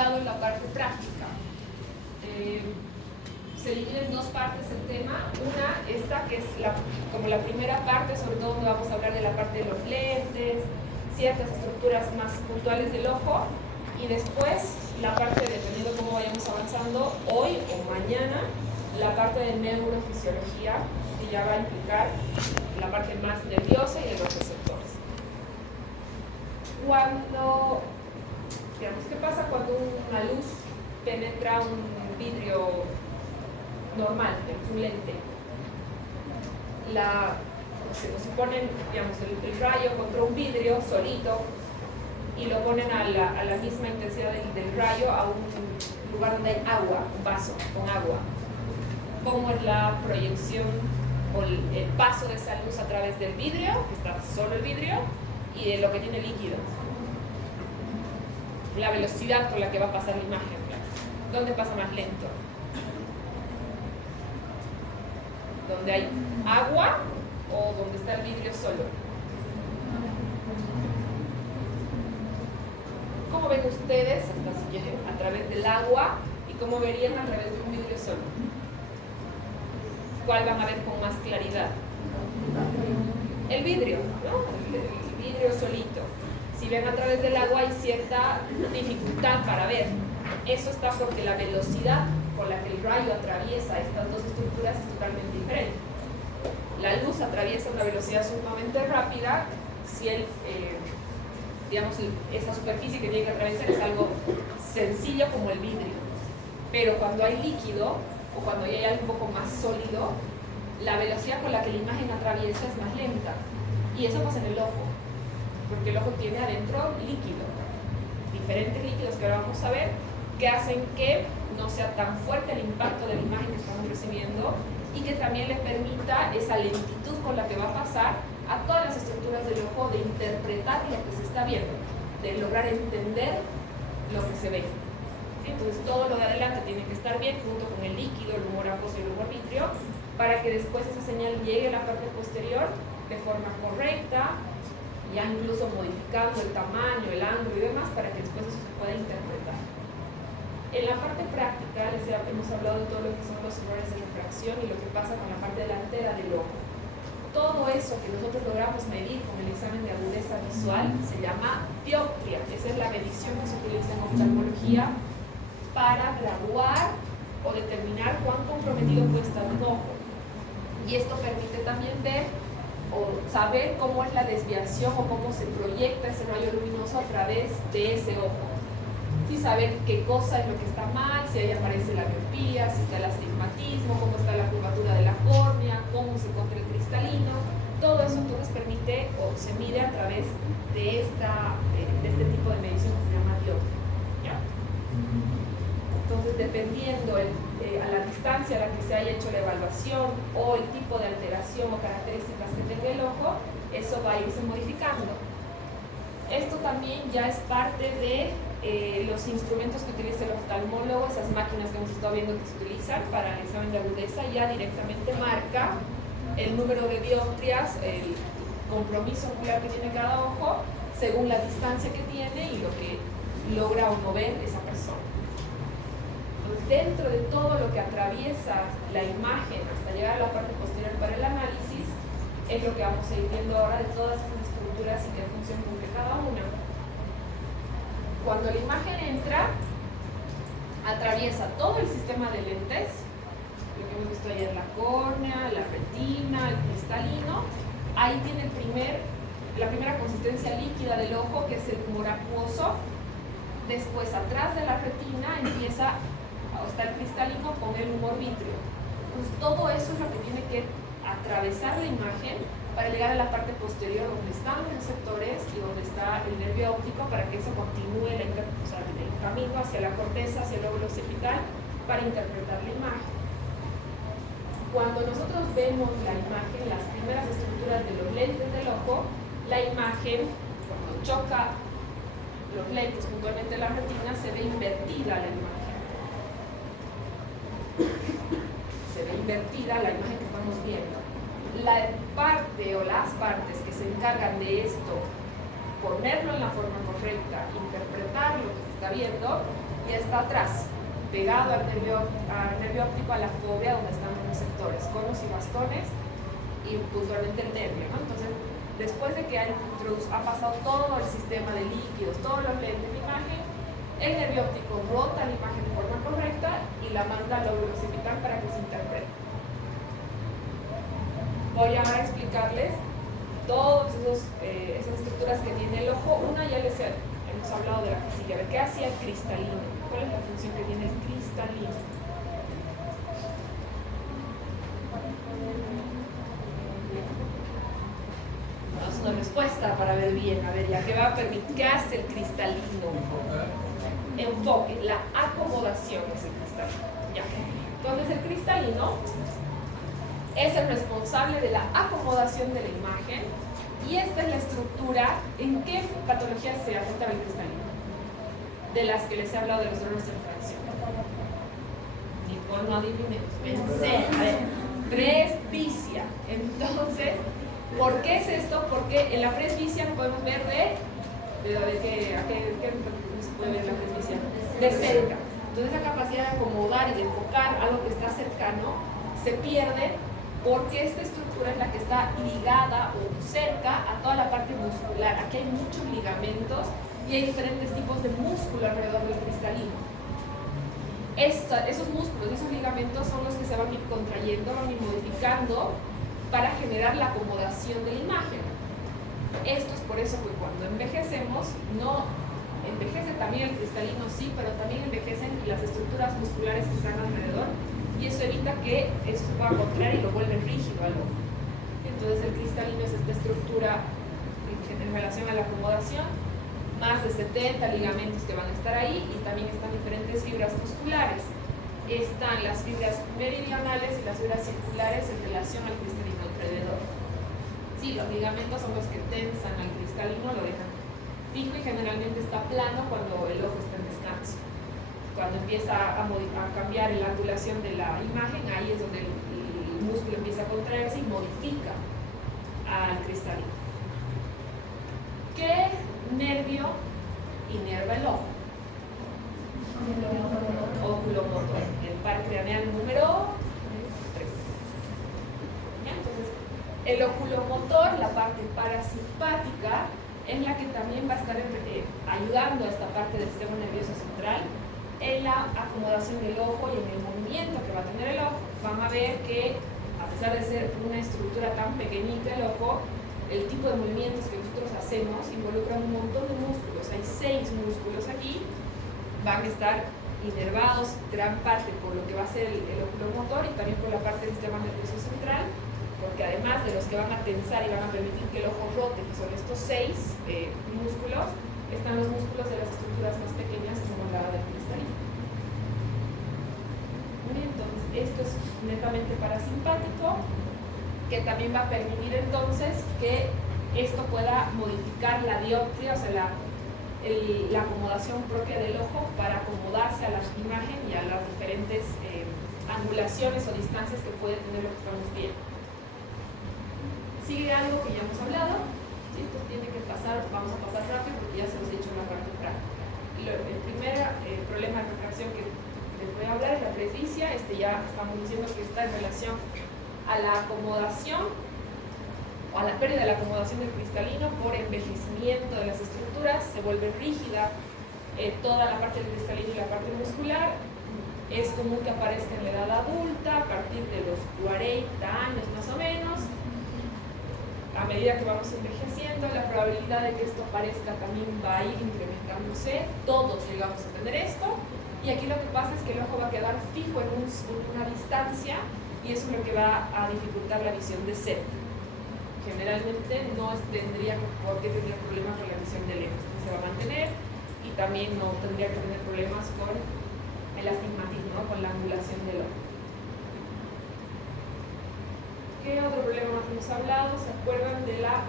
lado la parte práctica. Se divide en dos partes el tema. Una, esta que es como la primera parte, sobre todo donde vamos a hablar de la parte de los lentes, ciertas estructuras más puntuales del ojo, y después la parte, dependiendo de cómo vayamos avanzando, hoy o mañana, la parte de neurofisiología, que ya va a implicar la parte más nerviosa y de los receptores. ¿Qué pasa cuando una luz penetra un vidrio normal, un lente? Si ponen, digamos, el rayo contra un vidrio solito y lo ponen a la misma intensidad del rayo a un lugar donde hay agua, un vaso con agua, ¿cómo es la proyección o el paso de esa luz a través del vidrio, que está solo el vidrio, y de lo que tiene líquido? La velocidad con la que va a pasar la imagen. ¿Dónde pasa más lento? ¿Donde hay agua o donde está el vidrio solo? ¿Cómo ven ustedes, a través del agua, y cómo verían a través de un vidrio solo? ¿Cuál van a ver con más claridad? El vidrio, ¿no? El vidrio solito. Si ven a través del agua hay cierta dificultad para ver. Eso está porque la velocidad con la que el rayo atraviesa estas dos estructuras es totalmente diferente. La luz atraviesa una velocidad sumamente rápida si esa superficie que tiene que atravesar es algo sencillo como el vidrio. Pero cuando hay líquido o cuando hay algo un poco más sólido, la velocidad con la que la imagen atraviesa es más lenta. Y eso pasa en el ojo, porque el ojo tiene adentro líquido, diferentes líquidos que ahora vamos a ver, que hacen que no sea tan fuerte el impacto de la imagen que estamos recibiendo y que también le permita esa lentitud con la que va a pasar a todas las estructuras del ojo de interpretar lo que se está viendo, de lograr entender lo que se ve. ¿Sí? Entonces todo lo de adelante tiene que estar bien junto con el líquido, el humor acuoso y el humor vítreo, para que después esa señal llegue a la parte posterior de forma correcta, ya incluso modificando el tamaño, el ángulo y demás, para que después eso se pueda interpretar. En la parte práctica hemos hablado de todo lo que son los errores de refracción y lo que pasa con la parte delantera del ojo. Todo eso que nosotros logramos medir con el examen de agudeza visual se llama dioptria. Esa es la medición que se utiliza en oftalmología para graduar o determinar cuán comprometido puede estar un ojo. Y esto permite también ver o saber cómo es la desviación o cómo se proyecta ese rayo luminoso a través de ese ojo. Y saber qué cosa es lo que está mal, si ahí aparece la miopía, si está el astigmatismo, cómo está la curvatura de la córnea, cómo se encuentra el cristalino. Todo eso entonces permite o se mide a través de este tipo de medición que se llama dioptria. Entonces, dependiendo a la distancia a la que se haya hecho la evaluación o el tipo de alteración o características que tenga el ojo, eso va a irse modificando. Esto también ya es parte de los instrumentos que utiliza el oftalmólogo, esas máquinas que hemos estado viendo que se utilizan para el examen de agudeza, ya directamente marca el número de dioptrias, el compromiso ocular que tiene cada ojo, según la distancia que tiene y lo que logra o no ver esa persona. Entonces, dentro de todo lo que atraviesa la imagen hasta llegar a la parte posterior para el análisis, es lo que vamos a ir viendo ahora de todas esas estructuras y qué función cumple cada una. Cuando la imagen entra, atraviesa todo el sistema de lentes, lo que hemos visto ayer, la córnea, la retina, el cristalino. Ahí tiene la primera consistencia líquida del ojo, que es el humor acuoso. Después, atrás de la retina, está el cristalino con el humor vítreo. Pues todo eso es lo que tiene que atravesar la imagen para llegar a la parte posterior donde están los receptores y donde está el nervio óptico, para que eso continúe el camino hacia la corteza, hacia el lóbulo occipital, para interpretar la imagen. Cuando nosotros vemos la imagen, las primeras estructuras de los lentes del ojo, la imagen, cuando choca los lentes puntualmente la retina, se ve invertida la imagen. Se ve invertida la imagen que estamos viendo. La parte o las partes que se encargan de esto, ponerlo en la forma correcta, interpretar lo que se está viendo, y está atrás, pegado al nervio óptico, a la fobia, donde están los receptores, conos y bastones, y puntualmente el nervio, ¿no? Entonces, después de que ha pasado todo el sistema de líquidos, todos los lentes de imagen, el nervio óptico rota la imagen de forma correcta y la manda al lóbulo occipital para que se interprete. Voy a explicarles todas esas estructuras que tiene el ojo. Una ya les hemos hablado de la que sigue. A ver, ¿qué hacía el cristalino? ¿Cuál es la función que tiene el cristalino? Vamos a una respuesta para ver bien. A ver, ya, ¿qué va a permitir? ¿Qué hace el cristalino? Enfoque, la acomodación es el cristalino. Ya. Entonces, el cristalino es el responsable de la acomodación de la imagen, y esta es la estructura. ¿En qué patologías se afecta el cristalino? De las que les he hablado, de los errores de refracción. Nicole, no adivinemos. Pensé, a ver, presbicia. Entonces, ¿por qué es esto? Porque en la presbicia podemos ver ¿a qué se puede ver la presbicia? De cerca. Entonces, la capacidad de acomodar y de enfocar algo que está cercano se pierde, porque esta estructura es la que está ligada o cerca a toda la parte muscular. Aquí hay muchos ligamentos y hay diferentes tipos de músculo alrededor del cristalino. Esos músculos y esos ligamentos son los que se van a ir contrayendo, van a ir modificando para generar la acomodación de la imagen. Esto es por eso que cuando envejecemos, no envejece también el cristalino, sí, pero también envejecen las estructuras musculares que están alrededor, y eso evita que eso se pueda contraer y lo vuelve rígido al ojo. Entonces el cristalino es esta estructura en relación a la acomodación, más de 70 ligamentos que van a estar ahí, y también están diferentes fibras musculares. Están las fibras meridionales y las fibras circulares en relación al cristalino alrededor. Sí, los ligamentos son los que tensan al cristalino, lo dejan fijo, y generalmente está plano cuando el ojo está en descanso. Cuando empieza a cambiar la angulación de la imagen, ahí es donde el músculo empieza a contraerse y modifica al cristalino. ¿Qué nervio inerva el ojo? Oculomotor, el par craneal número 3. Entonces, el oculomotor, la parte parasimpática, es la que también va a estar ayudando a esta parte del sistema nervioso central en la acomodación del ojo y en el movimiento que va a tener el ojo. Van a ver que, a pesar de ser una estructura tan pequeñita el ojo, el tipo de movimientos que nosotros hacemos involucran un montón de músculos. Hay 6 músculos aquí, van a estar inervados gran parte por lo que va a ser el oculomotor y también por la parte del sistema nervioso central, porque además de los que van a tensar y van a permitir que el ojo rote, que son estos 6 músculos, están los músculos de las estructuras más pequeñas, como la del cristalino. Entonces, esto es netamente parasimpático, que también va a permitir entonces que esto pueda modificar la dioptria, o sea, la acomodación propia del ojo para acomodarse a la imagen y a las diferentes angulaciones o distancias que puede tener lo que estamos viendo. Sigue algo que ya hemos hablado. Esto tiene que pasar, vamos a pasar rápido porque ya se los he dicho en la parte práctica. El primer problema de refracción que les voy a hablar es la presbicia. Ya estamos diciendo que está en relación a la acomodación o a la pérdida de la acomodación del cristalino por envejecimiento de las estructuras. Se vuelve rígida toda la parte del cristalino y la parte muscular. Es común que aparezca en la edad adulta, a partir de los 40 años más o menos. A medida que vamos envejeciendo, la probabilidad de que esto aparezca también va a ir incrementándose. Todos llegamos a tener esto, y aquí lo que pasa es que el ojo va a quedar fijo en una distancia, y eso es lo que va a dificultar la visión de cerca. Generalmente no tendría por qué tener problemas con la visión de lejos, se va a mantener, y también no tendría que tener problemas con el astigmatismo, ¿no? Con la angulación del ojo. ¿Qué otro problema más hemos hablado? ¿Se acuerdan de la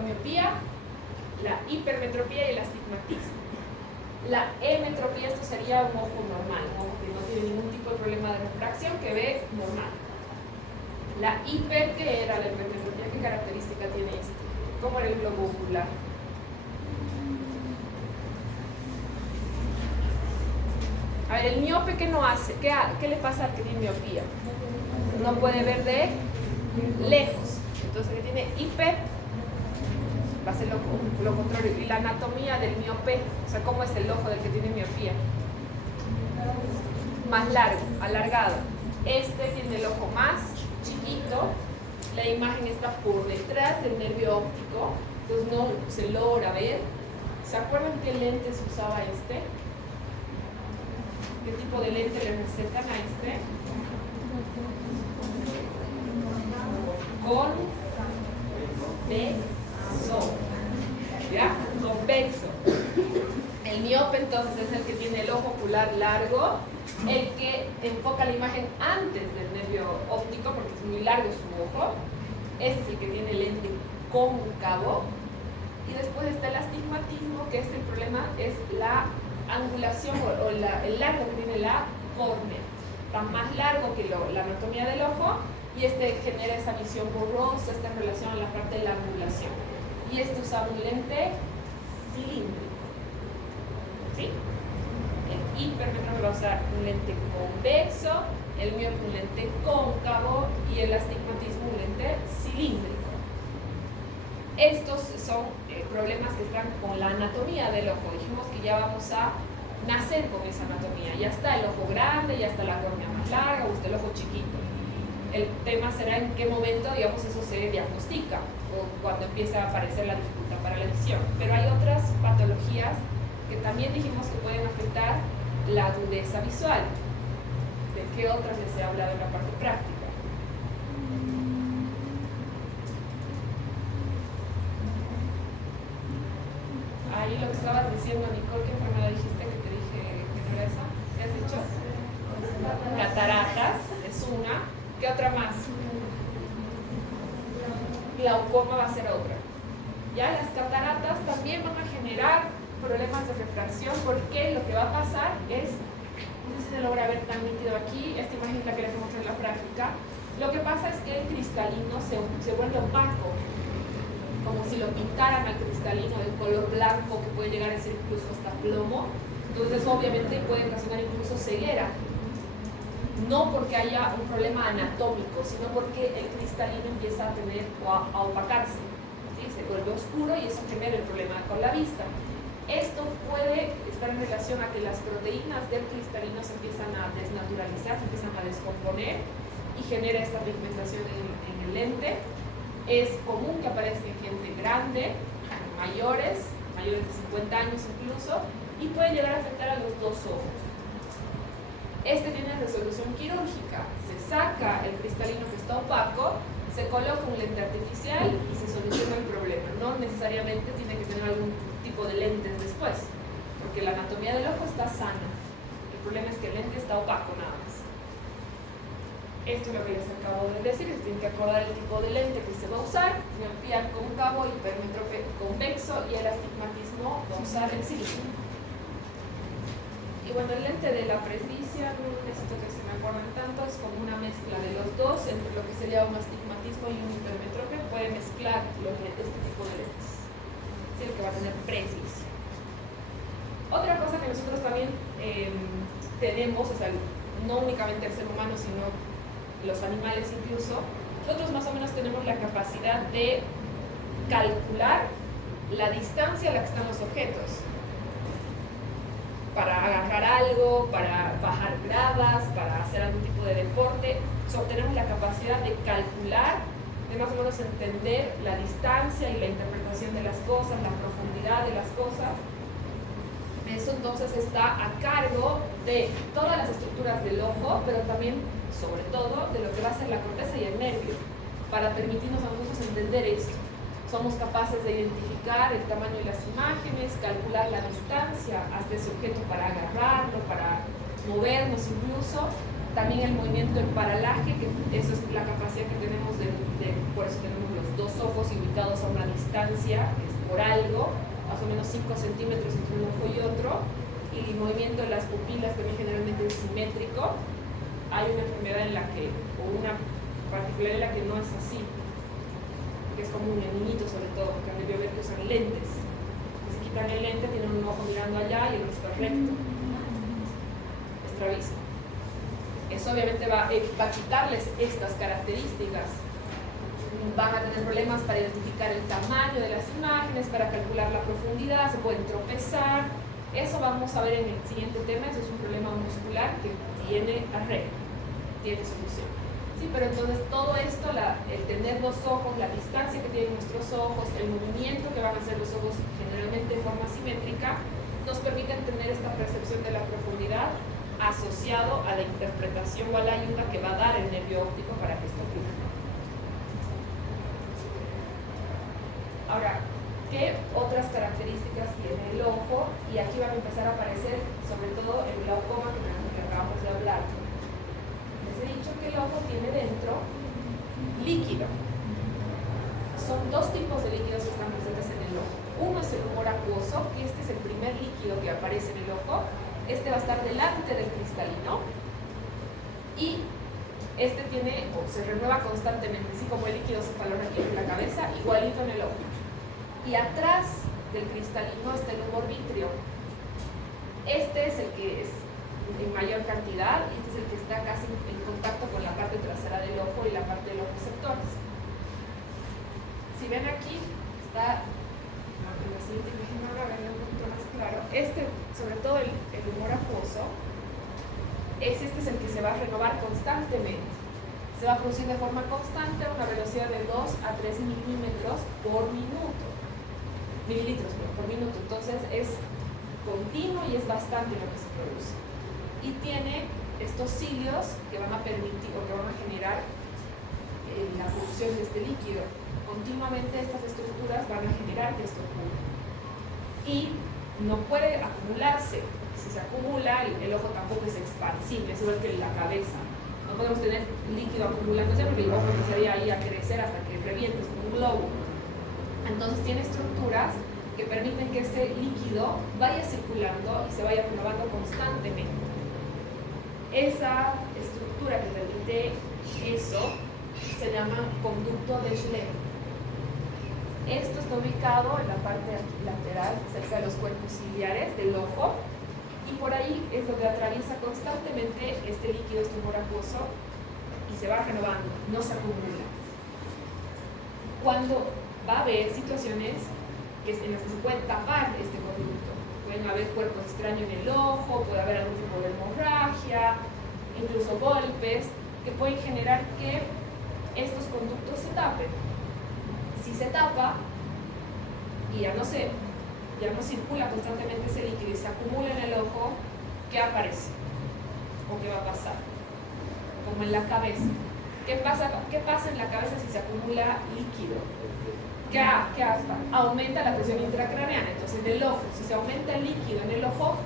miopía, la hipermetropía y el astigmatismo? La emetropía, esto sería un ojo normal, un ojo que no tiene ningún tipo de problema de refracción, que ve normal. La hiper, ¿qué era la hipermetropía? ¿Qué característica tiene esto? ¿Cómo era el globo ocular? A ver, el miope, ¿qué no hace? ¿Qué le pasa al que tiene miopía? No puede ver de lejos. Entonces, el que tiene hiper va a ser lo contrario. Y la anatomía del miope, o sea, ¿cómo es el ojo del que tiene miopía? Más largo, alargado. Este tiene el ojo más chiquito. La imagen está por detrás del nervio óptico, entonces no se logra ver. ¿Se acuerdan qué lentes usaba este? ¿Qué tipo de lente le recetan a este? Convexo. ¿Ya? Convexo. El miope entonces es el que tiene el ojo ocular largo, el que enfoca la imagen antes del nervio óptico porque es muy largo su ojo. Este es el que tiene el lente cóncavo. Y después está el astigmatismo, que el problema es la angulación o el largo que tiene la córnea. Está más largo que la anatomía del ojo y genera esa visión borrosa, esta en relación a la parte de la angulación. Y usa un lente cilíndrico. ¿Sí? El hipermetrópe va a usar un lente convexo, el miope un lente cóncavo y el astigmatismo un lente cilíndrico. Estos son problemas que están con la anatomía del ojo. Dijimos que ya vamos a nacer con esa anatomía. Ya está el ojo grande, ya está la córnea más larga, o está el ojo chiquito. El tema será en qué momento, digamos, eso se diagnostica o cuando empieza a aparecer la dificultad para la visión. Pero hay otras patologías que también dijimos que pueden afectar la agudeza visual. ¿De qué otras les he hablado en la parte práctica? Ahí lo que estabas diciendo, Nicole, ¿qué enfermedad dijiste que te dije que no era esa? ¿Qué has dicho? Cataratas, es una. ¿Qué otra más? Glaucoma va a ser otra. Ya las cataratas también van a generar problemas de refracción porque lo que va a pasar es, no sé si se logra ver tan nítido aquí, esta imagen es la que les muestro en la práctica. Lo que pasa es que el cristalino se vuelve opaco, como si lo pintaran al cristalino de color blanco, que puede llegar a ser incluso hasta plomo. Entonces obviamente puede ocasionar incluso ceguera, no porque haya un problema anatómico, sino porque el cristalino empieza a tener o a opacarse, ¿sí? Se vuelve oscuro y eso genera el problema con la vista. Esto puede estar en relación a que las proteínas del cristalino se empiezan a desnaturalizar, se empiezan a descomponer y genera esta pigmentación en el lente. Es común que aparezca en gente grande, mayores de 50 años incluso, y puede llegar a afectar a los dos ojos. Tiene resolución quirúrgica, se saca el cristalino que está opaco, se coloca un lente artificial y se soluciona el problema. No necesariamente tiene que tener algún tipo de lentes después, porque la anatomía del ojo está sana. El problema es que el lente está opaco nada más. Esto es lo que les acabo de decir, se tienen que acordar el tipo de lente que se va a usar: miopía cóncavo, hipermetrópe convexo, y el astigmatismo va a usar el cilíndrico. Y bueno, el lente de la presbicia, no necesito que se me acuerden tanto, es como una mezcla de los dos, entre lo que sería un astigmatismo y un hipermetrópe. Puede mezclar este tipo de lentes, ¿sí? Lo que va a tener presbicia. Otra cosa que nosotros también tenemos, o sea, no únicamente el ser humano, sino los animales incluso, nosotros más o menos tenemos la capacidad de calcular la distancia a la que están los objetos. Para agarrar algo, para bajar gradas, para hacer algún tipo de deporte, tenemos la capacidad de calcular, de más o menos entender la distancia y la interpretación de las cosas, la profundidad de las cosas. Eso entonces está a cargo de todas las estructuras del ojo, pero también, sobre todo, de lo que va a ser la corteza y el nervio, para permitirnos a nosotros entender esto. Somos capaces de identificar el tamaño de las imágenes, calcular la distancia hasta ese objeto para agarrarlo, para movernos incluso. También el movimiento en paralaje, que eso es la capacidad que tenemos por eso tenemos los dos ojos ubicados a una distancia, es por algo, más o menos 5 centímetros entre un ojo y otro. Y el movimiento de las pupilas también generalmente es simétrico. Hay una enfermedad en la que, o una particular en la que no es así, que es común en niñitos sobre todo, que han debido ver que usan lentes. Se quitan el lente, tienen un ojo mirando allá y el otro está recto. estrabismo. Eso obviamente va a quitarles estas características. Van a tener problemas para identificar el tamaño de las imágenes, para calcular la profundidad, se pueden tropezar. Eso vamos a ver en el siguiente tema. Eso es un problema muscular que tiene arreglo, tiene solución. Sí, pero entonces todo esto, el tener los ojos, la distancia que tienen nuestros ojos, el movimiento que van a hacer los ojos generalmente de forma simétrica, nos permiten tener esta percepción de la profundidad asociado a la interpretación o a la ayuda que va a dar el nervio óptico para que esto ocurra. Ahora, ¿qué otras características tiene el ojo? Y aquí van a empezar a aparecer sobre todo el glaucoma que acabamos de hablar. Les he dicho que el ojo tiene dentro líquido. Son dos tipos de líquidos que están presentes en el ojo. Uno es el humor acuoso, que este es el primer líquido que aparece en el ojo. Este va a estar delante del cristalino. Y este tiene, o se renueva constantemente, así como el líquido cefalorraquídeo en la cabeza, igualito en el ojo. Y atrás del cristalino está el humor vítreo. Este es el que es en mayor cantidad y este es el que está casi en contacto con la parte trasera del ojo y la parte de los receptores. Si ven aquí, está en la siguiente imagen, ahora ven un poquito más claro. Este, sobre todo el humor acuoso, este es el que se va a renovar constantemente. Se va a producir de forma constante a una velocidad de 2 a 3 milímetros por minuto. Mililitros por minuto. Entonces es continuo y es bastante lo que se produce. Y tiene estos cilios que van a permitir o que van a generar la producción de este líquido. Continuamente estas estructuras van a generar que esto ocurra. Y no puede acumularse. Si se acumula, el ojo tampoco es expansible, es igual que la cabeza. No podemos tener líquido acumulándose porque el ojo empezaría ahí a crecer hasta que reviente, es como un globo. Entonces tiene estructuras que permiten que ese líquido vaya circulando y se vaya renovando constantemente. Esa estructura que permite eso se llama conducto de Schlemm. Esto está ubicado en la parte lateral, cerca de los cuerpos ciliares del ojo, y por ahí es donde atraviesa constantemente este líquido, este humor acuoso, y se va renovando, no se acumula. Cuando va a haber situaciones en las que se puede tapar este conducto, pueden haber cuerpos extraños en el ojo, puede haber algún tipo de hemorragia, incluso golpes, que pueden generar que estos conductos se tapen. Si se tapa y ya no circula constantemente ese líquido y se acumula en el ojo, ¿qué aparece? ¿O qué va a pasar? Como en la cabeza. ¿Qué pasa en la cabeza si se acumula líquido? ¿Qué hace? Aumenta la presión intracraneana. Entonces en el ojo, si se aumenta el líquido en el ojo,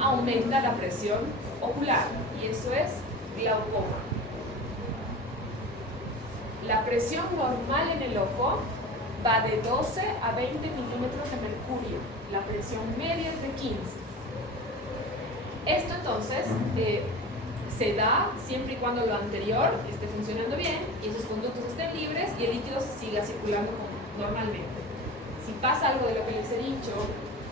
aumenta la presión ocular y eso es glaucoma. La presión normal en el ojo va de 12 a 20 milímetros de mercurio. La presión media es de 15. Esto entonces se da siempre y cuando lo anterior esté funcionando bien y esos conductos estén libres y el líquido siga circulando normalmente. Si pasa algo de lo que les he dicho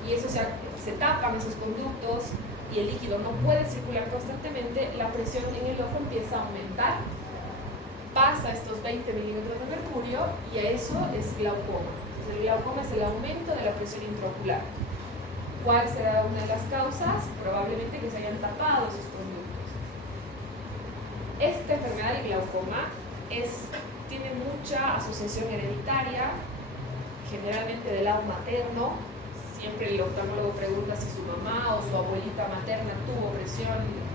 y eso se tapan esos conductos y el líquido no puede circular constantemente, la presión en el ojo empieza a aumentar, pasa estos 20 milímetros de mercurio y a eso es glaucoma. Entonces, el glaucoma es el aumento de la presión intraocular. ¿Cuál será una de las causas? Probablemente que se hayan tapado esos conductos. Esta enfermedad del glaucoma tiene mucha asociación hereditaria, generalmente del lado materno. Siempre el oftalmólogo pregunta si su mamá o su abuelita materna tuvo presión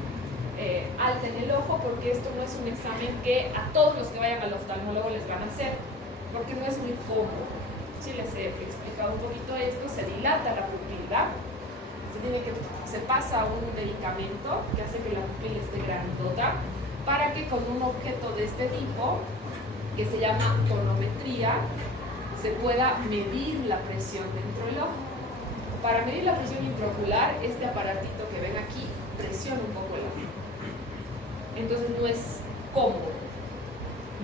alta en el ojo, porque esto no es un examen que a todos los que vayan al oftalmólogo les van a hacer, porque no es muy cómodo. Si les he explicado un poquito esto, se dilata la pupila, se pasa un medicamento que hace que la pupila esté grandota, para que con un objeto de este tipo, que se llama tonometría, se pueda medir la presión dentro del ojo. Para medir la presión intraocular, este aparatito que ven aquí presiona un poco el ojo. Entonces no es cómodo,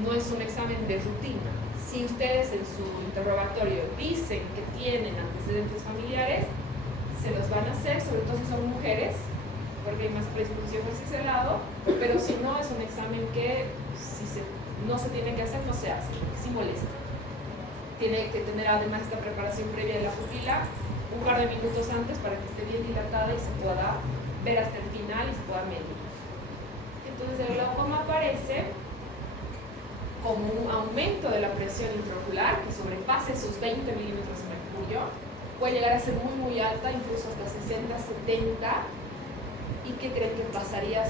no es un examen de rutina. Si ustedes en su interrogatorio dicen que tienen antecedentes familiares, se los van a hacer, sobre todo si son mujeres, porque hay más predisposición hacia ese lado, pero si no, es un examen que no se tiene que hacer, no se hace, sí molesta. Tiene que tener además esta preparación previa de la pupila un par de minutos antes para que esté bien dilatada y se pueda ver hasta el final y se pueda medir. Entonces el glaucoma aparece como un aumento de la presión intraocular que sobrepase sus 20 milímetros de mercurio, puede llegar a ser muy muy alta, incluso hasta 60, 70. ¿Y qué creen que pasaría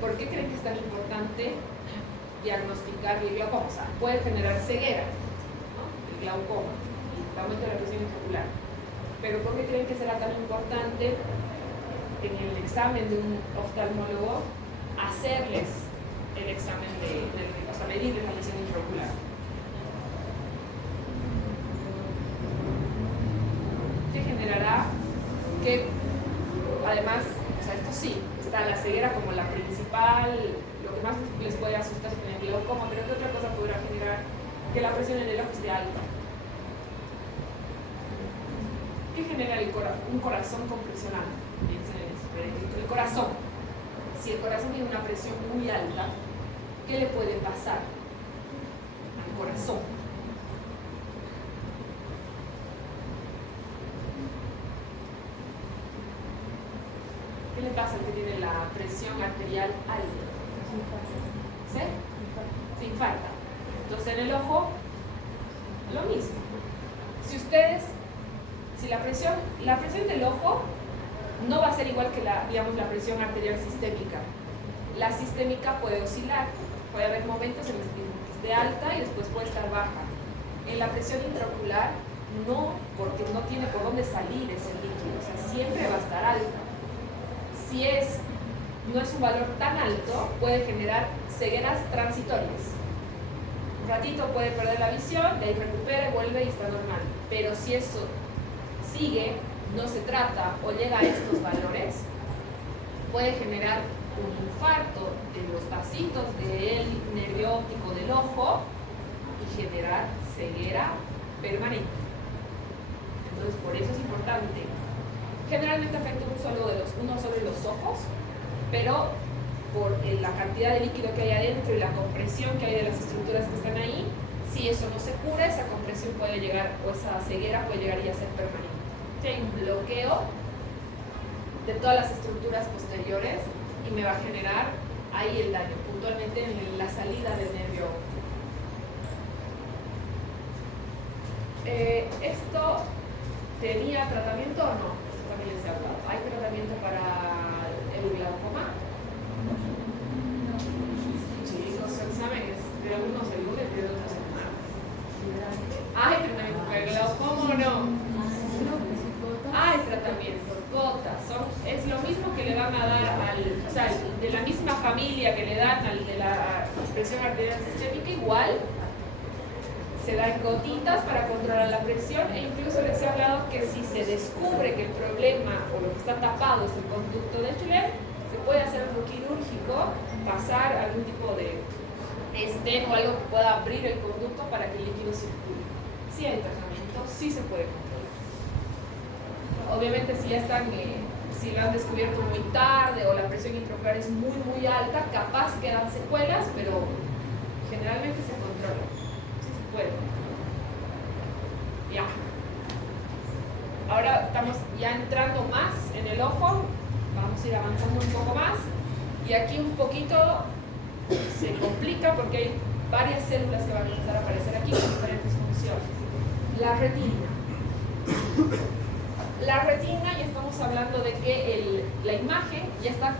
por qué creen que es tan importante diagnosticar el glaucoma? O sea, puede generar ceguera, ¿no? El glaucoma, el aumento de la presión intraocular. Pero ¿por qué creen que será tan importante en el examen de un oftalmólogo hacerles el examen o sea, medirles la presión intraocular? ¿Qué generará? Que además, o sea, esto sí, está la ceguera como la principal, lo que más les puede asustar con el glaucoma, pero ¿qué otra cosa podrá generar? Que la presión en el ojo esté alta. ¿Qué genera un corazón con presión alta? Piensen en eso. El corazón. Si el corazón tiene una presión muy alta, ¿qué le puede pasar al corazón? ¿Qué le pasa al que tiene la presión arterial alta? ¿Sí? Se infarta. Entonces en el ojo, lo mismo. Si la presión del ojo no va a ser igual que la presión arterial sistémica. La sistémica puede oscilar, puede haber momentos en los que esté alta y después puede estar baja. En la presión intraocular no, porque no tiene por dónde salir ese líquido, o sea, siempre va a estar alta. Si no es un valor tan alto, puede generar cegueras transitorias. Un ratito puede perder la visión, de ahí recupera, vuelve y está normal. Pero si eso sigue, no se trata o llega a estos valores, puede generar un infarto de los vasitos del nervio óptico del ojo y generar ceguera permanente. Entonces, por eso es importante. Generalmente afecta uno solo de los ojos, pero por la cantidad de líquido que hay adentro y la compresión que hay de las estructuras que están ahí, si eso no se cura, esa compresión puede llegar, o esa ceguera puede llegar ya a ser permanente. Hay un bloqueo de todas las estructuras posteriores y me va a generar ahí el daño, puntualmente en la salida del nervio óptico. ¿Esto tenía tratamiento o no? Esto también les he hablado. ¿Hay tratamiento para el glaucoma? Chicos, el examen es de algunos el lunes y de otros el martes. ¿Hay tratamiento para el glaucoma o no? Hay tratamiento, gotas. Es lo mismo que le van a dar o sea, de la misma familia que le dan al de la presión arterial sistémica, igual se dan gotitas para controlar la presión, e incluso les he hablado que si se descubre que el problema o lo que está tapado es el conducto de Schiller, se puede hacer algo quirúrgico, pasar algún tipo de stent o algo que pueda abrir el conducto para que el líquido circule. Si hay tratamiento, sí se puede controlar. Obviamente si lo han descubierto muy tarde o la presión intraocular es muy muy alta, capaz quedan secuelas, pero generalmente se controla. Bueno, ya. Ahora estamos ya entrando más en el ojo, vamos a ir avanzando un poco más y aquí un poquito se complica porque hay varias células que van a empezar a aparecer aquí con diferentes funciones. La retina. La retina, ya estamos hablando de que la imagen ya está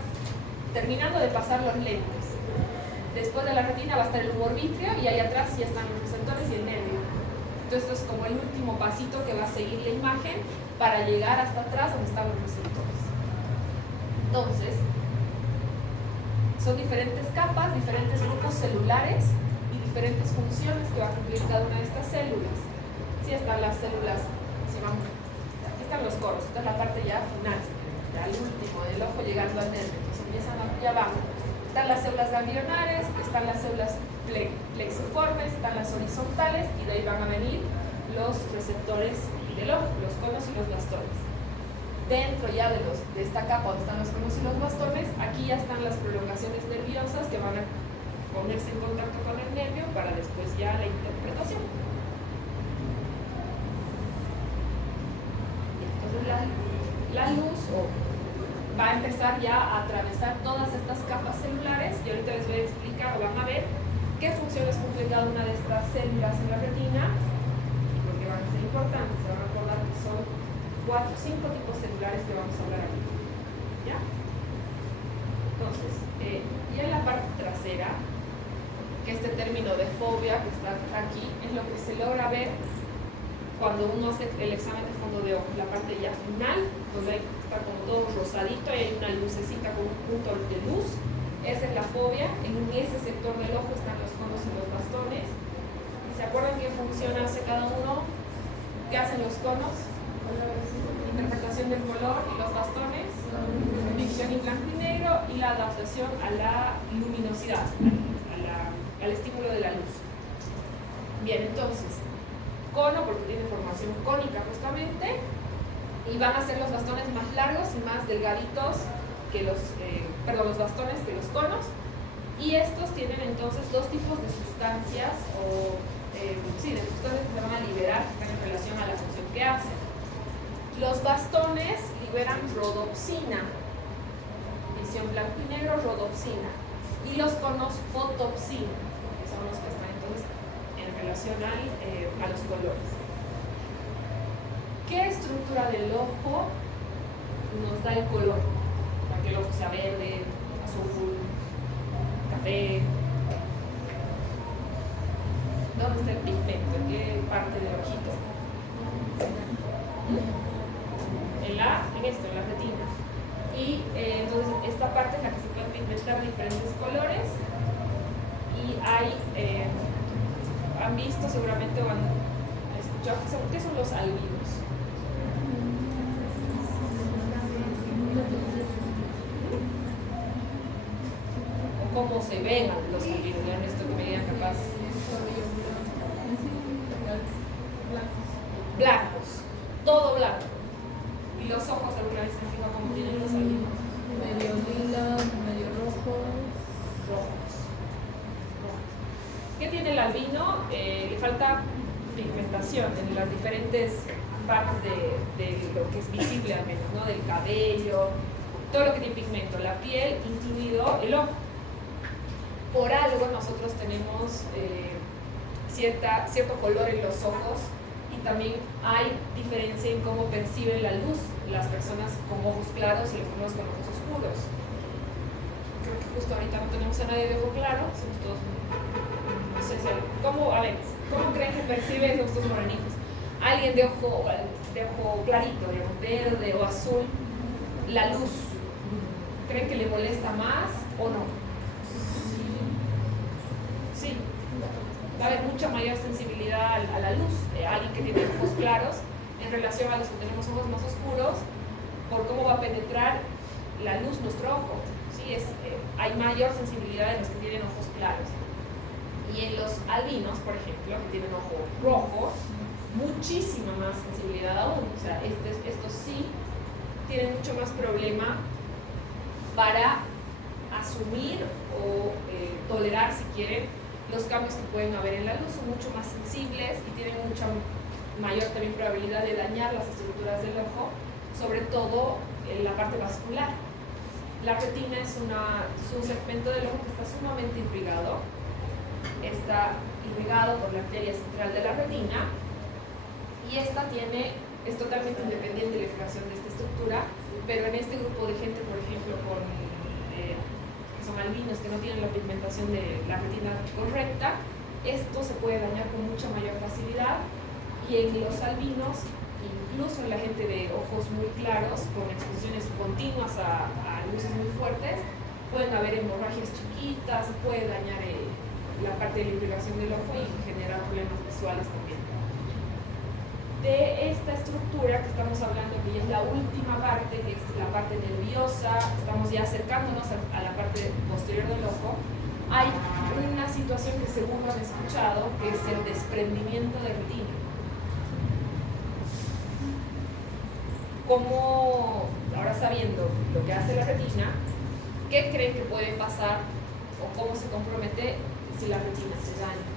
terminando de pasar los lentes. Después de la retina va a estar el humor vítreo y ahí atrás ya están los receptores y el nervio. Entonces esto es como el último pasito que va a seguir la imagen para llegar hasta atrás donde están los receptores. Entonces, son diferentes capas, diferentes grupos celulares y diferentes funciones que va a cumplir cada una de estas células. Sí, están las células, aquí están los coros, esta es la parte ya final, ya el último del ojo llegando al nervio. Entonces empiezan aquí abajo. Están las células ganglionares, están las células plexiformes, están las horizontales y de ahí van a venir los receptores del ojo, los conos y los bastones. dentro ya de esta capa donde están los conos y los bastones, aquí ya están las prolongaciones nerviosas que van a ponerse en contacto con el nervio para después ya la interpretación. Entonces la luz va a empezar ya a atravesar todas estas capas celulares y ahorita les voy a explicar o van a ver qué funciones cumple cada una de estas células en la retina y por qué van a ser importantes. Se van a recordar que son 4 o 5 tipos celulares que vamos a hablar aquí. ¿Ya? Entonces, ya en la parte trasera, que este término de fobia que está aquí es lo que se logra ver cuando uno hace el examen de fondo de ojo, la parte ya final, donde está como todo rosadito y hay una lucecita con un punto de luz. Esa es la fobia. En ese sector del ojo están los conos y los bastones. ¿Se acuerdan qué función hace cada uno? ¿Qué hacen los conos? Interpretación del color, y los bastones, visión en blanco y negro, y la adaptación a la luminosidad, al estímulo de la luz. Bien, entonces, cono porque tiene formación cónica justamente, y van a ser los bastones más largos y más delgaditos que los bastones que los conos, y estos tienen entonces dos tipos de sustancias de sustancias que se van a liberar, que están en relación a la función que hacen. Los bastones liberan rodopsina, visión blanco y negro, rodopsina, y los conos fotopsina, que son los que están entonces en relación a los colores. ¿Qué estructura del ojo nos da el color? Para que el ojo sea verde, azul, café. ¿Dónde está el pigmento? ¿En qué parte del ojito? En la retina. Y entonces esta parte es la que se pueden pigmentar de diferentes colores. Y han visto seguramente o han escuchado qué son los albinos. O cómo se ven los albinos. ¿No? Esto que me digan capaz. Blancos, todo blanco. Y los ojos alguna vez se fijan cómo tienen los albinos. Medio lila, medio rojos. ¿Qué tiene el albino? Le falta pigmentación en las diferentes partes de lo que es visible al menos, ¿no? Del cabello, todo lo que tiene pigmento, la piel, incluido el ojo. Por algo nosotros tenemos cierto color en los ojos, y también hay diferencia en cómo perciben la luz las personas con ojos claros y las personas con ojos oscuros. Creo que justo ahorita no tenemos a nadie de ojo claro, somos todos, no sé, ¿cómo creen que perciben estos morenitos? Alguien de ojo clarito, digamos, verde o azul, la luz, ¿creen que le molesta más o no? Sí. Va a haber mucha mayor sensibilidad a la luz de alguien que tiene ojos claros en relación a los que tenemos ojos más oscuros, por cómo va a penetrar la luz nuestro ojo. ¿Sí? Hay mayor sensibilidad en los que tienen ojos claros. Y en los albinos, por ejemplo, que tienen ojo rojo, muchísima más sensibilidad aún. O sea, estos sí tienen mucho más problema para asumir o tolerar, si quieren, los cambios que pueden haber en la luz. Son mucho más sensibles y tienen mucha mayor también probabilidad de dañar las estructuras del ojo, sobre todo en la parte vascular. La retina es un segmento del ojo que está sumamente irrigado. Está irrigado por la arteria central de la retina, y esta es totalmente independiente de la irrigación de esta estructura, pero en este grupo de gente, por ejemplo, que son albinos, que no tienen la pigmentación de la retina correcta, esto se puede dañar con mucha mayor facilidad. Y en los albinos, incluso en la gente de ojos muy claros, con exposiciones continuas a luces muy fuertes, pueden haber hemorragias chiquitas, puede dañar la parte de la irrigación del ojo y generar problemas visuales también. De esta estructura que estamos hablando, que ya es la última parte, que es la parte nerviosa, estamos ya acercándonos a la parte posterior del ojo, hay una situación que seguro han escuchado, que es el desprendimiento de retina. ¿cómo, ahora sabiendo lo que hace la retina, qué creen que puede pasar o cómo se compromete si la retina se daña?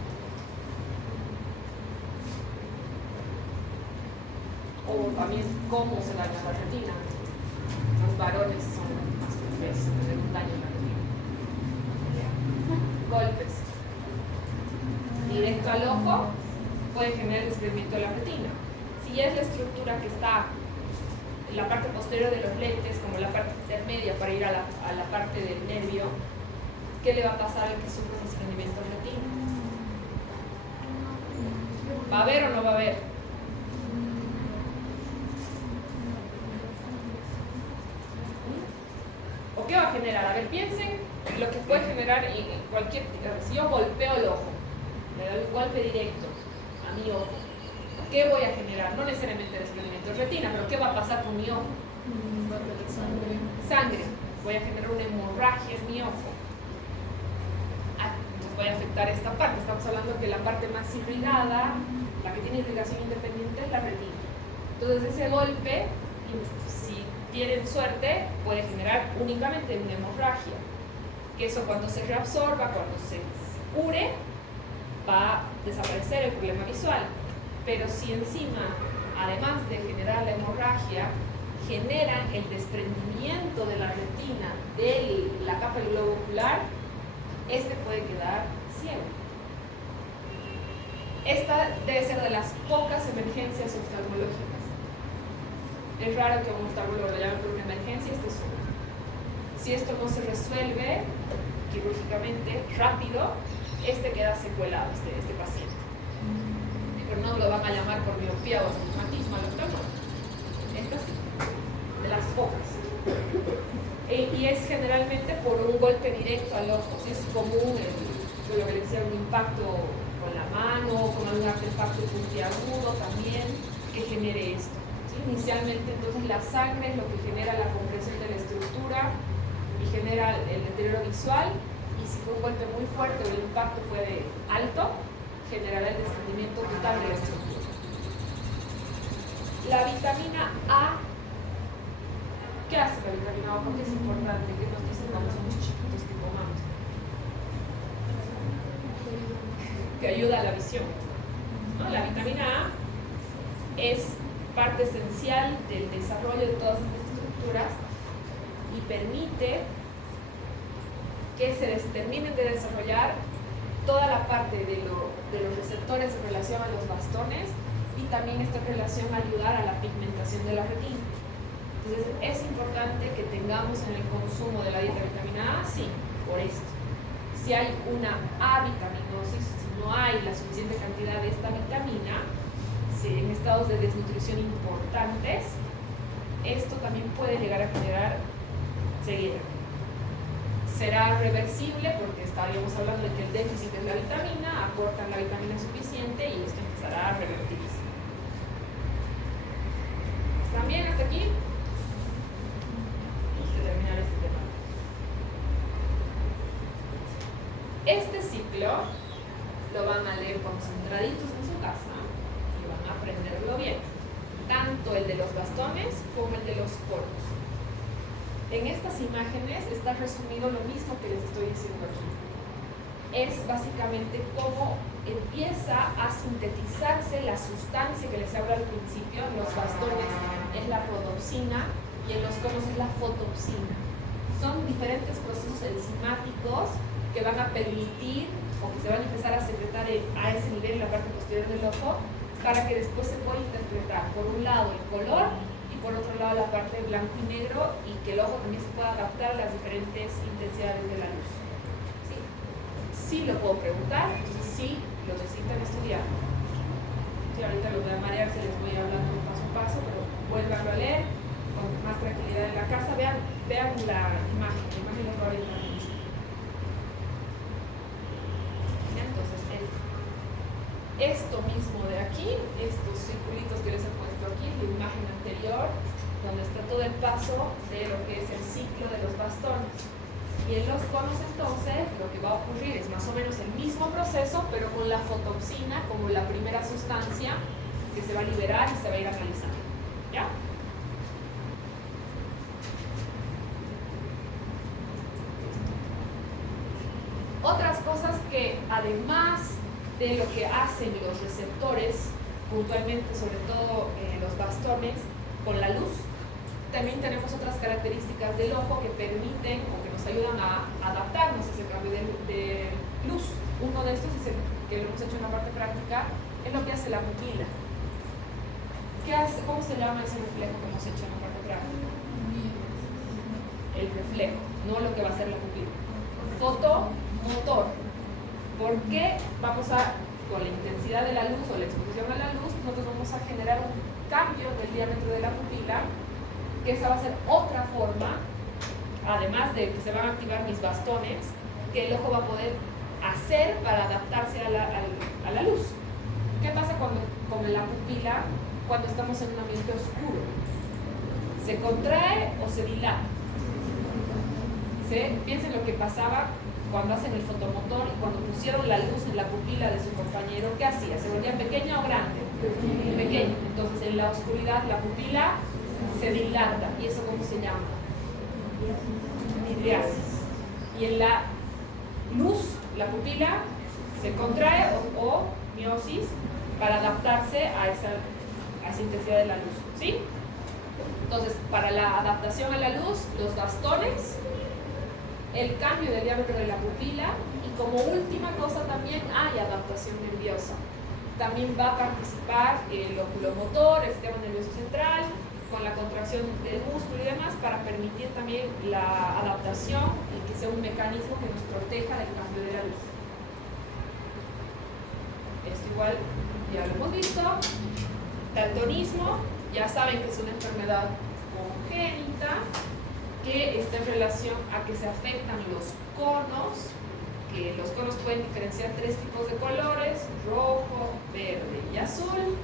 O también cómo se daña la retina. Los varones son más propensos a tener un daño en la retina. Golpes directo al ojo puede generar el desprendimiento de la retina. Si es la estructura que está en la parte posterior de los lentes, como la parte intermedia para ir a la parte del nervio, ¿qué le va a pasar al que sufre un desprendimiento de retina? ¿Va a haber o no va a haber? ¿O qué va a generar? A ver, piensen lo que puede generar cualquier... Si yo golpeo el ojo, le doy un golpe directo a mi ojo, ¿qué voy a generar? No necesariamente desprendimiento de retina, pero ¿qué va a pasar con mi ojo? Va a haber sangre. Sangre. Voy a generar una hemorragia en mi ojo. Entonces voy a afectar esta parte. Estamos hablando que la parte más irrigada, la que tiene irrigación independiente, es la retina. Entonces ese golpe, si tienen suerte, puede generar únicamente una hemorragia. Que eso cuando se reabsorba, cuando se cure, va a desaparecer el problema visual. Pero si encima, además de generar la hemorragia, generan el desprendimiento de la retina de la capa del globo ocular, este puede quedar ciego. Esta debe ser de las pocas emergencias oftalmológicas. Es raro que un oftalmólogo lo llame por una emergencia, esta es una. Si esto no se resuelve quirúrgicamente rápido, este queda secuelado, este paciente. Pero no lo van a llamar por miopía o astigmatismo al oftalmólogo. Esta sí, de las pocas. Y es generalmente por un golpe directo al ojo. ¿Sí? Es común lo que le decía, un impacto con la mano, con algún artefacto puntiagudo también, que genere esto. ¿Sí? Inicialmente, entonces, la sangre es lo que genera la compresión de la estructura y genera el deterioro visual. Y si fue un golpe muy fuerte o el impacto fue alto, generará el desprendimiento total de la estructura. La vitamina A, ¿qué hace la vitamina A? Porque es importante que nos dicen cuando somos chiquitos que comamos. Que ayuda a la visión. ¿No? La vitamina A es parte esencial del desarrollo de todas estas estructuras y permite que se terminen de desarrollar toda la parte de los receptores en relación a los bastones y también esta relación a ayudar a la pigmentación de la retina. Entonces es importante que tengamos en el consumo de la dieta vitamina A, sí, por esto. Si hay una avitaminosis, si no hay la suficiente cantidad de esta vitamina, si en estados de desnutrición importantes, esto también puede llegar a generar ceguera. Será reversible porque estaríamos hablando de que el déficit es la vitamina, aportan la vitamina suficiente y esto empezará a revertirse. ¿Están bien hasta aquí? Vamos a terminar este tema. Este ciclo lo van a leer concentraditos en su casa y van a aprenderlo bien. Tanto el de los bastones como el de los poros. En estas imágenes está resumido lo mismo que les estoy diciendo aquí. Es básicamente cómo empieza a sintetizarse la sustancia que les hablo al principio. En los bastones es la rodopsina y en los conos es la fotopsina. Son diferentes procesos enzimáticos que van a permitir o que se van a empezar a secretar a ese nivel en la parte posterior del ojo para que después se pueda interpretar, por un lado, el color y por otro lado la parte blanco y negro y que el ojo también se pueda adaptar a las diferentes intensidades de la luz. ¿Sí? Sí lo puedo preguntar, entonces sí lo necesitan estudiar. Sí, ahorita lo voy a marear, se les voy hablando paso a paso, pero vuélvanlo a leer con más tranquilidad en la casa. Vean la imagen les va a orientar mucho. Entonces, esto mismo de aquí, estos circulitos que les he puesto aquí, la imagen anterior, donde está todo el paso de lo que es el ciclo de los bastones. Y en los conos entonces lo que va a ocurrir es más o menos el mismo proceso, pero con la fotopsina como la primera sustancia que se va a liberar y se va a ir analizando. ¿Ya? además de lo que hacen los receptores, puntualmente sobre todo los bastones, con la luz, también tenemos otras características del ojo que permiten o que nos ayudan a adaptarnos a ese cambio de luz. Uno de estos, que lo hemos hecho en la parte práctica, es lo que hace la pupila. ¿Cómo se llama ese reflejo que hemos hecho en la parte práctica? El reflejo, no lo que va a hacer la pupila. Fotomotor. ¿Por qué vamos a, con la intensidad de la luz o la exposición a la luz, nosotros vamos a generar un cambio del diámetro de la pupila, que esa va a ser otra forma, además de que se van a activar mis bastones, que el ojo va a poder hacer para adaptarse a la luz? ¿Qué pasa con la pupila cuando estamos en un ambiente oscuro? ¿Se contrae o se dilata? Piensen lo que pasaba cuando hacen el fotomotor y cuando pusieron la luz en la pupila de su compañero. ¿Qué hacía? ¿Se volvía pequeña o grande? Pequeña. Entonces en la oscuridad la pupila se dilata. ¿Y eso cómo se llama? Midriasis. Y en la luz la pupila se contrae o miosis para adaptarse a esa intensidad de la luz. ¿Sí? Entonces, para la adaptación a la luz, los bastones, el cambio del diámetro de la pupila, y como última cosa también hay adaptación nerviosa. También va a participar el oculomotor, el sistema nervioso central, con la contracción del músculo y demás, para permitir también la adaptación y que sea un mecanismo que nos proteja del cambio de la luz. Esto igual ya lo hemos visto. Daltonismo, ya saben que es una enfermedad congénita que está en relación a que se afectan los conos, que los conos pueden diferenciar tres tipos de colores: rojo, verde y azul.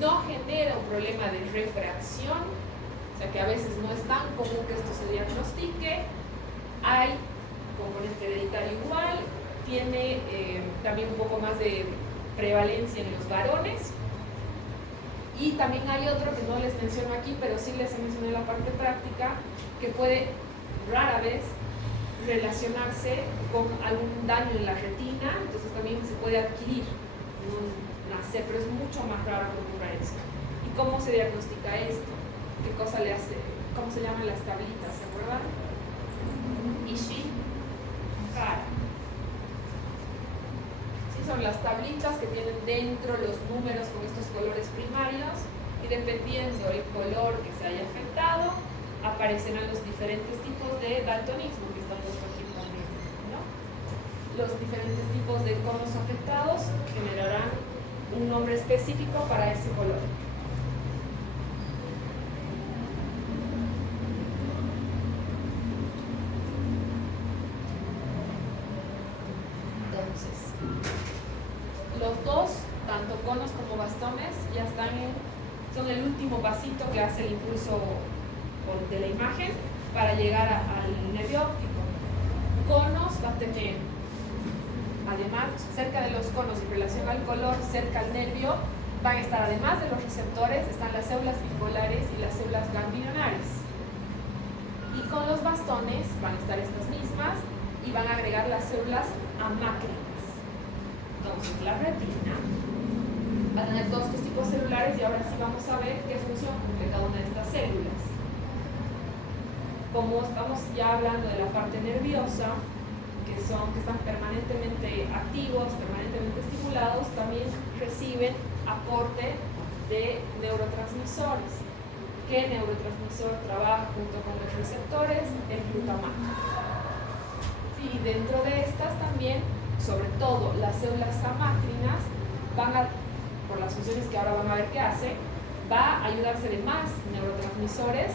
No genera un problema de refracción, o sea que a veces no es tan común que esto se diagnostique. Hay componente hereditario igual, tiene también un poco más de prevalencia en los varones. Y también hay otro que no les menciono aquí, pero sí les mencioné en la parte práctica, que puede rara vez relacionarse con algún daño en la retina, entonces también se puede adquirir, no nacer, pero es mucho más raro que ocurra esto. ¿Y cómo se diagnostica esto? ¿Qué cosa le hace? ¿Cómo se llaman las tablitas? ¿Se acuerdan? Ishihara. Son las tablitas que tienen dentro los números con estos colores primarios, y dependiendo del color que se haya afectado, aparecerán los diferentes tipos de daltonismo que están puestos aquí también, ¿no? Los diferentes tipos de conos afectados generarán un nombre específico para ese color. Entonces, los dos, tanto conos como bastones, ya son el último pasito que hace el impulso de la imagen para llegar al nervio óptico. Conos va a tener, además, cerca de los conos en relación al color, cerca al nervio, van a estar, además de los receptores, están las células bipolares y las células ganglionares. Y con los bastones van a estar estas mismas y van a agregar las células amácrinas. Entonces, la retina va a tener todos estos tipos celulares, y ahora sí vamos a ver qué función cumple cada una de estas células. Como estamos ya hablando de la parte nerviosa, que están permanentemente activos, permanentemente estimulados, también reciben aporte de neurotransmisores. ¿Qué neurotransmisor trabaja junto con los receptores? El glutamato. Y dentro de estas también, sobre todo las células amácrinas, por las funciones que ahora van a ver que hace, va a ayudarse de más neurotransmisores.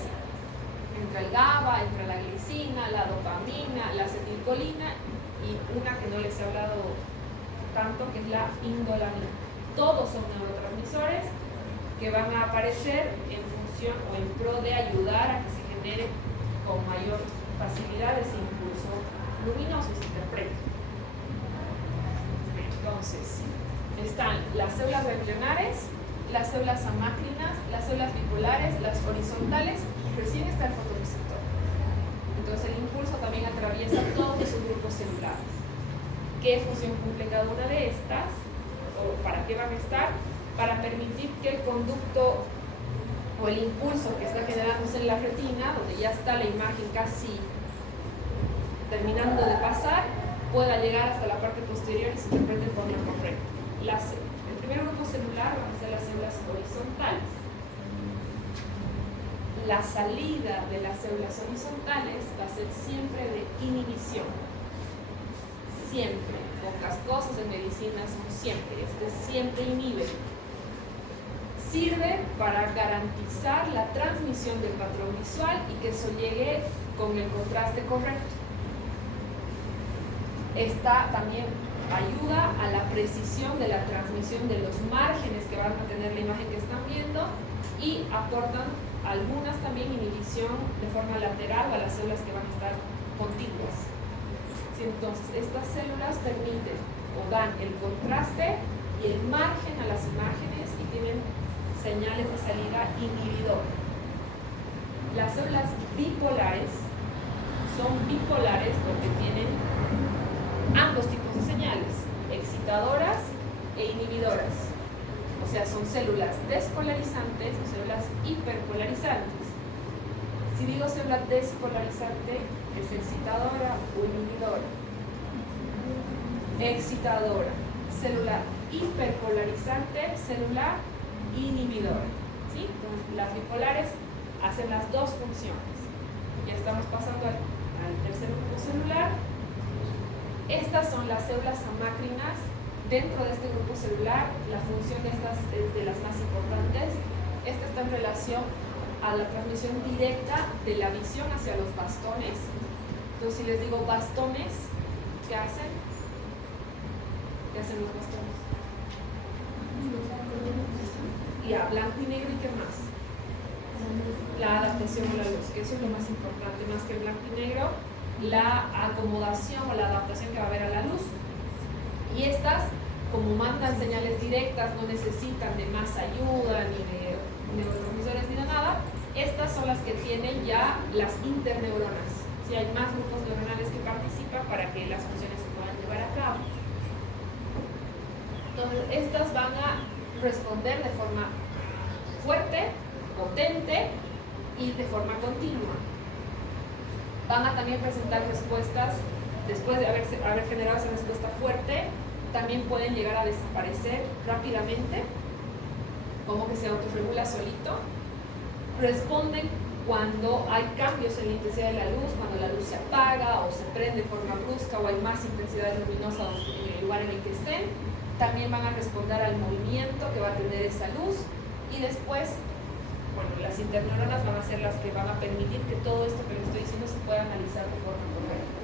Entra el GABA, entra la glicina, la dopamina, la acetilcolina, y una que no les he hablado tanto, que es la indolamina. Todos son neurotransmisores que van a aparecer en función o en pro de ayudar a que se genere con mayor facilidad ese impulso luminoso y se interprete. Entonces, están las células ganglionares, las células amácrinas, las células bipolares, las horizontales, recién está el fotorreceptor. Entonces el impulso también atraviesa todos esos grupos celulares. qué función cumple cada una de estas, o para qué van a estar, para permitir que el conducto o el impulso que está generándose en la retina, donde ya está la imagen casi terminando de pasar, pueda llegar hasta la parte posterior y se interprete de forma correcta. El primer grupo celular van a ser las células horizontales. La salida de las células horizontales va a ser siempre de inhibición. Siempre. Pocas cosas en medicina son siempre. Siempre inhibe. Sirve para garantizar la transmisión del patrón visual y que eso llegue con el contraste correcto. Esta también ayuda a la precisión de la transmisión de los márgenes que van a tener la imagen que están viendo y aportan algunas también inhibición de forma lateral a las células que van a estar contiguas. Sí, entonces, estas células permiten o dan el contraste y el margen a las imágenes y tienen señales de salida inhibidora. Las células bipolares son bipolares porque tienen ambos tipos de señales, excitadoras e inhibidoras. O sea, son células despolarizantes o células hiperpolarizantes. Si digo célula despolarizante, ¿es excitadora o inhibidora? Excitadora. Célula hiperpolarizante, célula inhibidora. ¿Sí? Entonces, las bipolares hacen las dos funciones. Ya estamos pasando al tercer grupo celular. Estas son las células amácrinas. Dentro de este grupo celular, la función de estas es de las más importantes. Esta está en relación a la transmisión directa de la visión hacia los bastones. Entonces, si les digo bastones, ¿qué hacen? ¿Qué hacen los bastones? Y a blanco y negro, ¿y qué más? La adaptación a la luz, que eso es lo más importante, más que el blanco y negro, la acomodación o la adaptación que va a haber a la luz. Y estas, como mandan señales directas, no necesitan de más ayuda, ni de neurotransmisores, ni de nada. Estas son las que tienen ya las interneuronas. Si hay más grupos neuronales que participan para que las funciones se puedan llevar a cabo. Entonces, estas van a responder de forma fuerte, potente y de forma continua. Van a también presentar respuestas, después de haber generado esa respuesta fuerte, también pueden llegar a desaparecer rápidamente, como que se autorregula solito. Responden cuando hay cambios en la intensidad de la luz, cuando la luz se apaga o se prende de forma brusca o hay más intensidad luminosa en el lugar en el que estén. También van a responder al movimiento que va a tener esa luz y después, bueno, las interneuronas van a ser las que van a permitir que todo esto que les estoy diciendo se pueda analizar de forma correcta.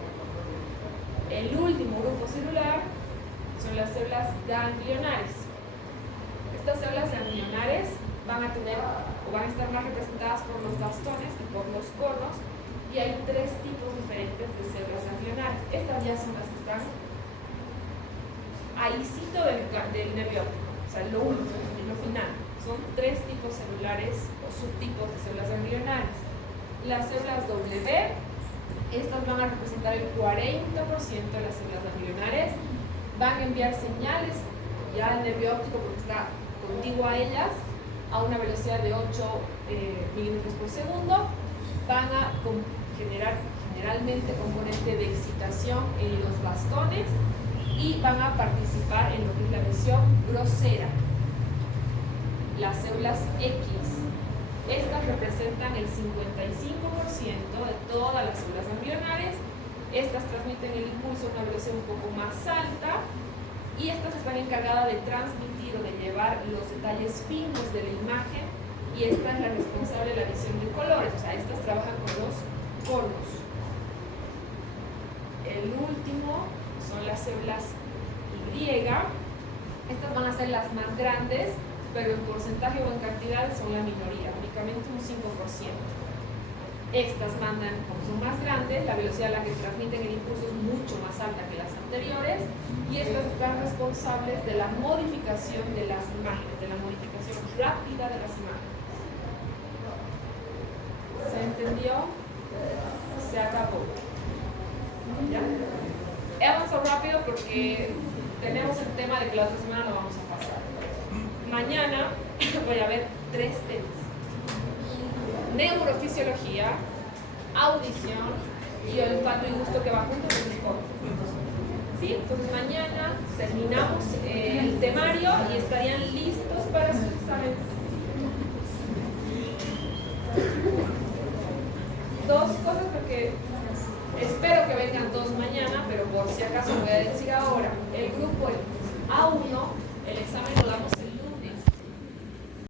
El último grupo celular son las células ganglionares. Estas células ganglionares van a tener o van a estar más representadas por los bastones que por los conos, y hay tres tipos diferentes de células ganglionares. Estas ya son las que están ahícito del nervio óptico, o sea, lo último, lo final. Son tres tipos celulares o subtipos de células ganglionares. Las células W, estas van a representar el 40% de las células ganglionares, van a enviar señales ya al nervio óptico porque está contiguo a ellas a una velocidad de 8 milímetros por segundo, van a generar generalmente componente de excitación en los bastones y van a participar en lo que es la visión grosera. Las células X, estas representan el 55% de todas las células ganglionares. Estas transmiten el impulso a una velocidad un poco más alta y estas están encargadas de transmitir o de llevar los detalles finos de la imagen, y esta es la responsable de la visión de colores, o sea, estas trabajan con los conos. El último son las células Y. Estas van a ser las más grandes, pero en porcentaje o en cantidad son la minoría, únicamente un 5%. Estas mandan, como son más grandes, la velocidad a la que transmiten el impulso es mucho más alta que las anteriores, y estas están responsables de la modificación de las imágenes, de la modificación rápida de las imágenes. ¿Se entendió? Se acabó. ¿Ya? He avanzado rápido porque tenemos el tema de que la otra semana lo vamos a pasar. Mañana voy a ver 3 temas: neurofisiología, audición y olfato y gusto, que va junto con el corto. ¿Sí? Entonces mañana terminamos el temario y estarían listos para su examen. 2 cosas, porque espero que vengan 2 mañana, pero por si acaso voy a decir ahora: el grupo A1, el examen lo damos